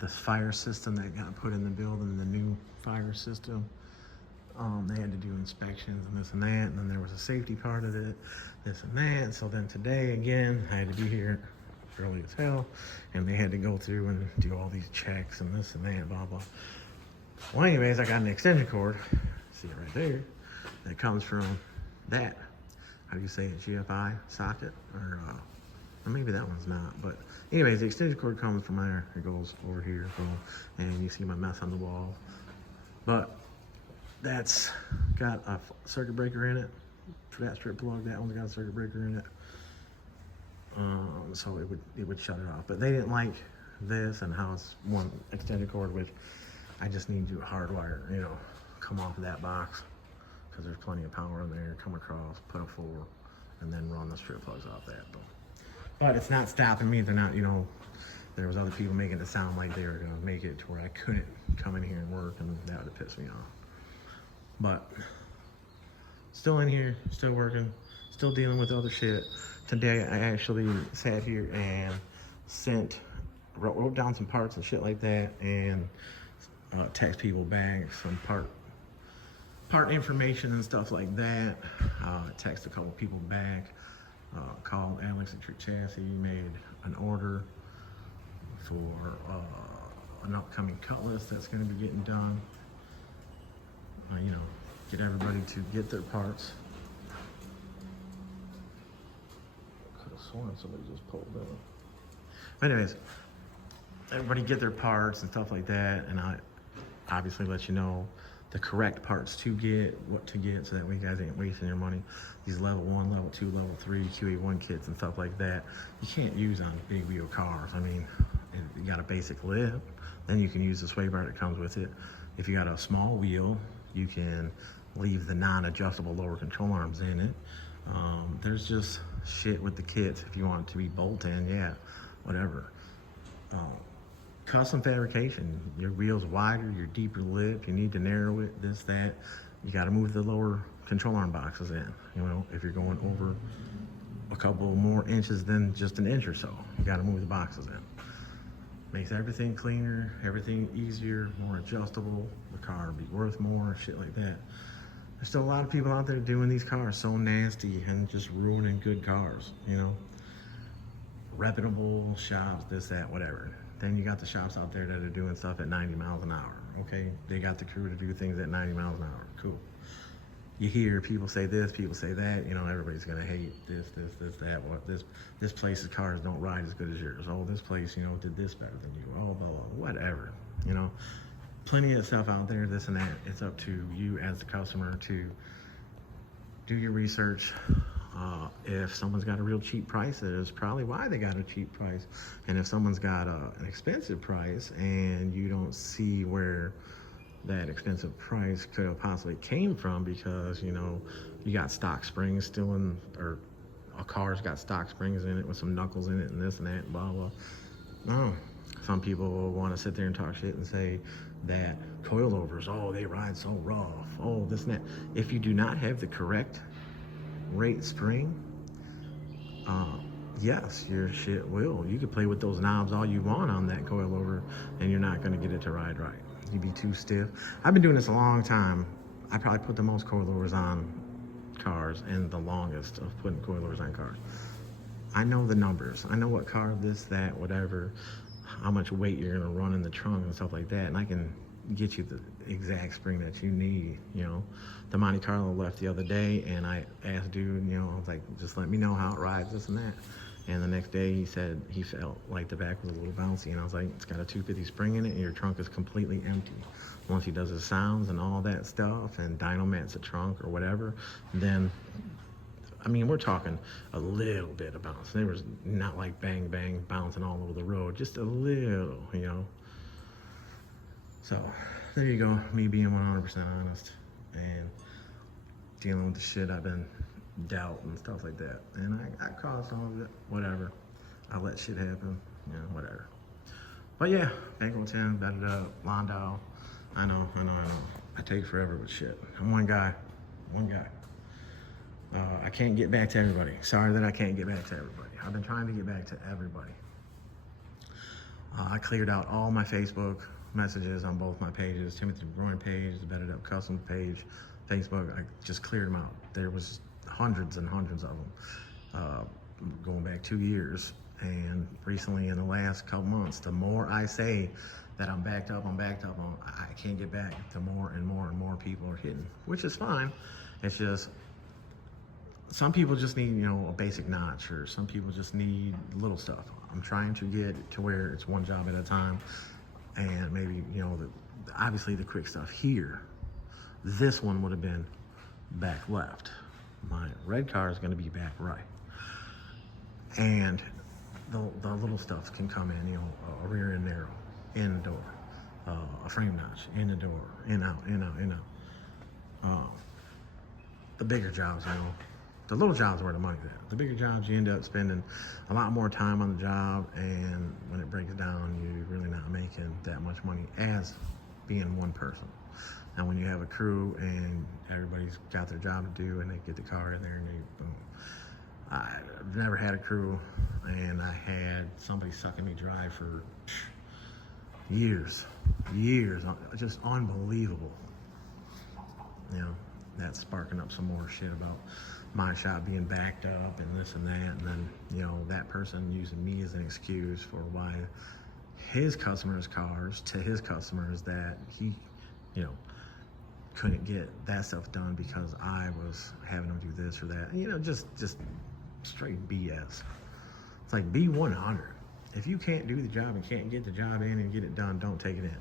This fire system that got put in the building, the new fire system. They had to do inspections and this and that, and then there was a safety part of it, this and that. So then today, again, I had to be here early as hell, and they had to go through and do all these checks and this and that, blah, blah. Well, anyways, I got an extension cord, see it right there, that comes from that, how do you say it, GFI socket, or maybe that one's not, but anyways, the extension cord comes from there, it goes over here, boom, and you see my mess on the wall. But that's got a circuit breaker in it for that strip plug. That one's got a circuit breaker in it, so it would shut it off. But they didn't like this and how it's one extended cord, which I just need to hardwire, you know, come off of that box because there's plenty of power in there. Come across, put a 4, and then run the strip plugs off that. But it's not stopping me. They're not, you know. There was other people making it sound like they were gonna make it to where I couldn't come in here and work, and that would have pissed me off. But still in here, still working, still dealing with other shit. Today I actually sat here and wrote down some parts and shit like that, and text people back some part information and stuff like that. Text a couple people back, called Alex at Chassis, made an order for an upcoming cutlass that's going to be getting done. You know, get everybody to get their parts. Could have sworn somebody just pulled in. But anyways, everybody get their parts and stuff like that, and I obviously let you know the correct parts to get, what to get, so that way you guys ain't wasting your money. These level 1, level 2, level 3 QA1 kits and stuff like that, you can't use on big wheel cars. I mean, if you got a basic lip, then you can use the sway bar that comes with it. If you got a small wheel, you can leave the non-adjustable lower control arms in it. There's just shit with the kits. If you want it to be bolt-in, yeah, whatever. Custom fabrication, your wheel's wider, your deeper lip, you need to narrow it, this, that. You gotta move the lower control arm boxes in. You know, if you're going over a couple more inches than just an inch or so, you gotta move the boxes in. Makes everything cleaner, everything easier, more adjustable, the car will be worth more, shit like that. There's still a lot of people out there doing these cars so nasty and just ruining good cars, you know. Reputable shops, this, that, whatever. Then you got the shops out there that are doing stuff at 90 miles an hour, okay? They got the crew to do things at 90 miles an hour, cool. You hear people say this, people say that, you know, everybody's gonna hate this, that, what, this place's cars don't ride as good as yours. Oh, this place, you know, did this better than you. Oh, blah, blah, whatever, you know. Plenty of stuff out there, this and that. It's up to you as the customer to do your research. If someone's got a real cheap price, it's probably why they got a cheap price. And if someone's got an expensive price and you don't see where that expensive price could have possibly came from, because, you know, you got stock springs still in, or a car's got stock springs in it with some knuckles in it and this and that and blah, blah. No. Some people will want to sit there and talk shit and say that coilovers, oh, they ride so rough, oh, this and that. If you do not have the correct rate spring, yes, your shit will. You can play with those knobs all you want on that coilover and you're not going to get it to ride right. You'd be too stiff. I've been doing this a long time. I probably put the most coilovers on cars and the longest of putting coilovers on cars. I know the numbers. I know what carb, this, that, whatever, how much weight you're going to run in the trunk and stuff like that, and I can get you the exact spring that you need, you know. The Monte Carlo left the other day, and I asked dude, you know, I was like, just let me know how it rides, this and that. And the next day he said he felt like the back was a little bouncy, and I was like, it's got a 250 spring in it and your trunk is completely empty. Once he does his sounds and all that stuff and dynamats the trunk or whatever, then, I mean, we're talking a little bit of bounce. There was not like bang, bang, bouncing all over the road, just a little, you know. So there you go, me being 100% honest and dealing with the shit I've been dealt and stuff like that. And I caused some of it, whatever. I let shit happen, you know, whatever. But yeah, Bankroll Tim, It Up, Landau. I know. I take forever with shit. I'm one guy. I can't get back to everybody. Sorry that I can't get back to everybody. I've been trying to get back to everybody. I cleared out all my Facebook messages on both my pages, Timothy Brown page, the It Up Kustoms page, Facebook. I just cleared them out. There was hundreds and hundreds of them, going back 2 years. And recently, in the last couple months, the more I say that I'm backed up, I can't get back, the more and more people are hitting, which is fine. It's just, some people just need, you know, a basic notch, or some people just need little stuff. I'm trying to get to where it's one job at a time, and maybe, you know, obviously the quick stuff here. This one would have been back left. My red car is going to be back right. And the little stuff can come in, you know, a rear end narrow, in the door, a frame notch, in the door, in, out. The bigger jobs, you know, the little jobs are where the money's at. The bigger jobs, you end up spending a lot more time on the job, and when it breaks down, you're really not making that much money as being one person. Now, when you have a crew and everybody's got their job to do and they get the car in there and they boom. I've never had a crew, and I had somebody sucking me dry for years, just unbelievable. You know, that's sparking up some more shit about my shop being backed up and this and that, and then, you know, that person using me as an excuse for why his customers' cars to his customers that he, you know, couldn't get that stuff done because I was having them do this or that. And, you know, just straight BS. It's like, be 100. If you can't do the job and can't get the job in and get it done, don't take it in.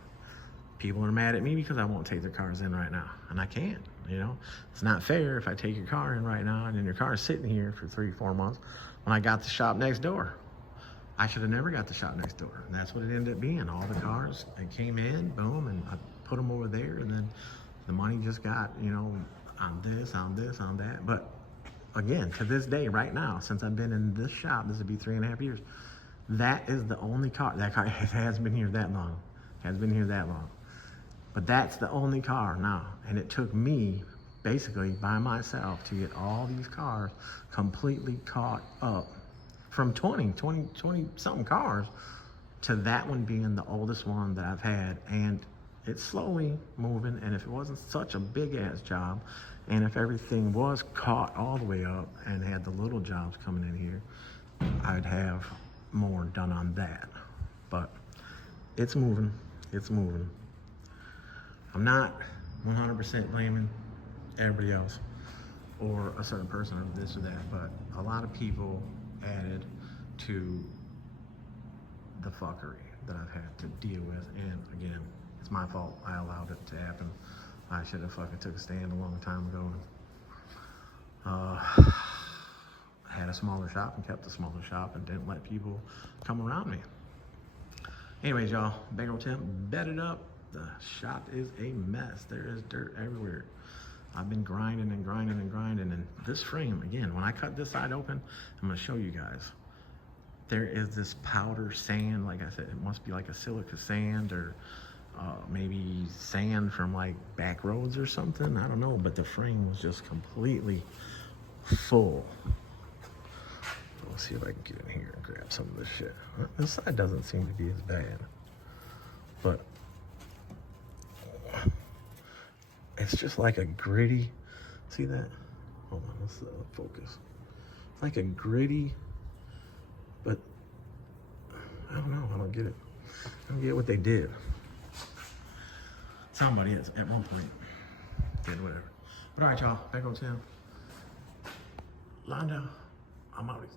People are mad at me because I won't take their cars in right now, and I can't. You know, it's not fair if I take your car in right now and then your car is sitting here for 3-4 months when I got the shop next door. I should have never got the shop next door, and that's what it ended up being. All the cars, I came in, boom, and I put them over there, and then the money just got, you know, on this, on this, on that. But again, to this day, right now, since I've been in this shop, this would be 3.5 years. That is the only car. That car has been here that long. Has been here that long. But that's the only car now. And it took me, basically, by myself to get all these cars completely caught up. From 20-something cars to that one being the oldest one that I've had. And it's slowly moving. And if it wasn't such a big-ass job, and if everything was caught all the way up and had the little jobs coming in here, I'd have more done on that. But it's moving. It's moving. I'm not 100% blaming everybody else or a certain person or this or that, but a lot of people added to the fuckery that I've had to deal with. And again, it's my fault. I allowed it to happen. I should have fucking took a stand a long time ago and had a smaller shop and kept a smaller shop and didn't let people come around me. Anyways, y'all, Bankroll Tim, bedded up. The shop is a mess. There is dirt everywhere. I've been grinding and grinding and grinding. And this frame, again, when I cut this side open, I'm gonna show you guys. There is this powder sand, like I said, it must be like a silica sand or maybe sand from like back roads or something. I don't know, but the frame was just completely full. So let's see if I can get in here and grab some of this shit. This side doesn't seem to be as bad, but it's just like a gritty, see that? Hold on, let's focus. It's like a gritty, but I don't know, I don't get it. I don't get what they did. Somebody at one point did whatever. But all right, y'all, Bankroll Tim. Londo, I'm out.